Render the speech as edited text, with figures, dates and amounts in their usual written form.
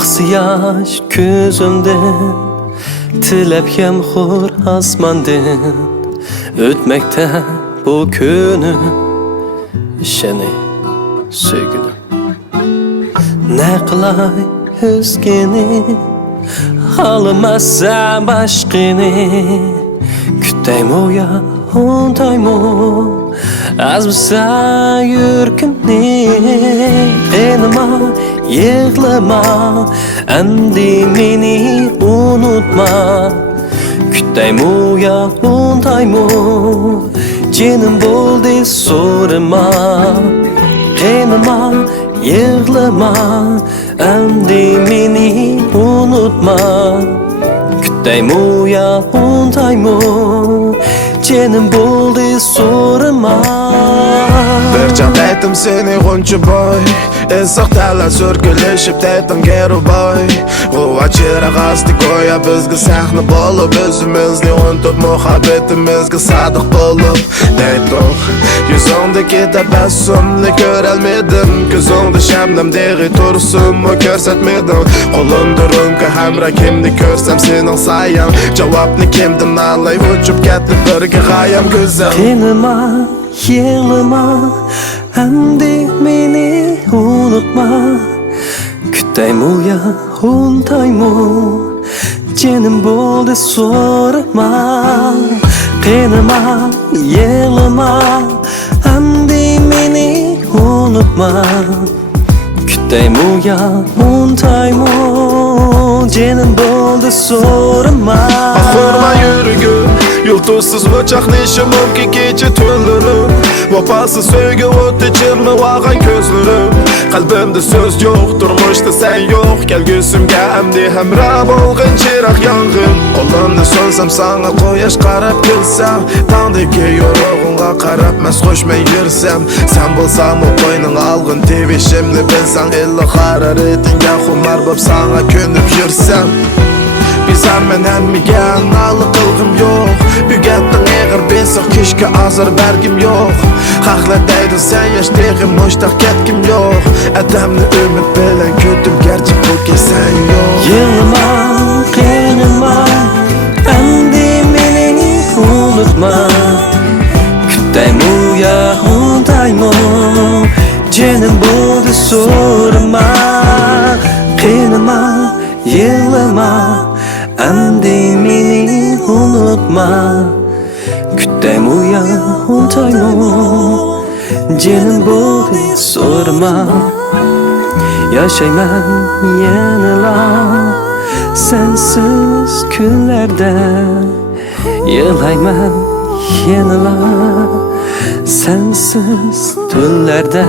Aksı yaş gözümden, tilep yemhur asmandan, ötmekte bu günü, seni sevgilim. Ne kılay özgeni, almazsa başkini, kütteyim ya ondayım o, az mısa yürkümni, enima yığlama, endi beni unutma, kütteyim ya ondayım o, canım boldu sorma, enima yığlama, endi beni unutma, kütteyim ya ondayım o, canım boldu sorma. Bir can deydim seni gonca boy, Esaq dala sörgüleşip deydim geri boy. Ova çiraq asti koya bizgi sahna bolup, özümüzni unutup muhabbetimizge sadık bolup. Deydim yüzündeki tebessümni görelmedim, gözüngde şemdimdegi tursumu körsetmedim. Kolumda röngü hamra kimni körsem senin sayan, cevapni kimdim alay uçup ketdi birge gayam güzel. Kınıma, yığlama, endi beni unutma, kütteyim ya ondayım o, canım boldu sorma. Kınıma, yığlama, endi beni unutma, kütteyim ya ondayım o, canım boldu sorma. Ahırma yürügü, yıldızsız uçak nişimim ki gece tünlerim. Vapasız söygü ot içirme vağan gözlerim. Kalbimde söz yok, durmuşta sen yok. Gelgüsümge emdi hemra bolğun çıraq yangın. Kolumda sönsem sana koyaş qarab gülsem, tandaki yoruğunga qarab mes hoşmay yirsem. Sen bolsam o koynun algın tevişimni bilsen, illi hararetinge xumar bop sana könüp yirsem. Bizar men hemmigen alı kılgım yok, bügettin eğer besok kişke azar bergim yok. Haqladeydin sen yaşdegim muştaq ketkim yok, edemni ümit bilen kötüm gerçek bu ki sen yok. Yığlama, kınıma, endi beni unutma, kütteyim ya ondayım o, canım boldu sorma. Kınıma, yığlama, endi beni unutma, kütteyim ya ondayım o, canım boldu sorma. Yaşayman yanıla, sensiz günlerde, yılayman yanıla, sensiz tünlerde.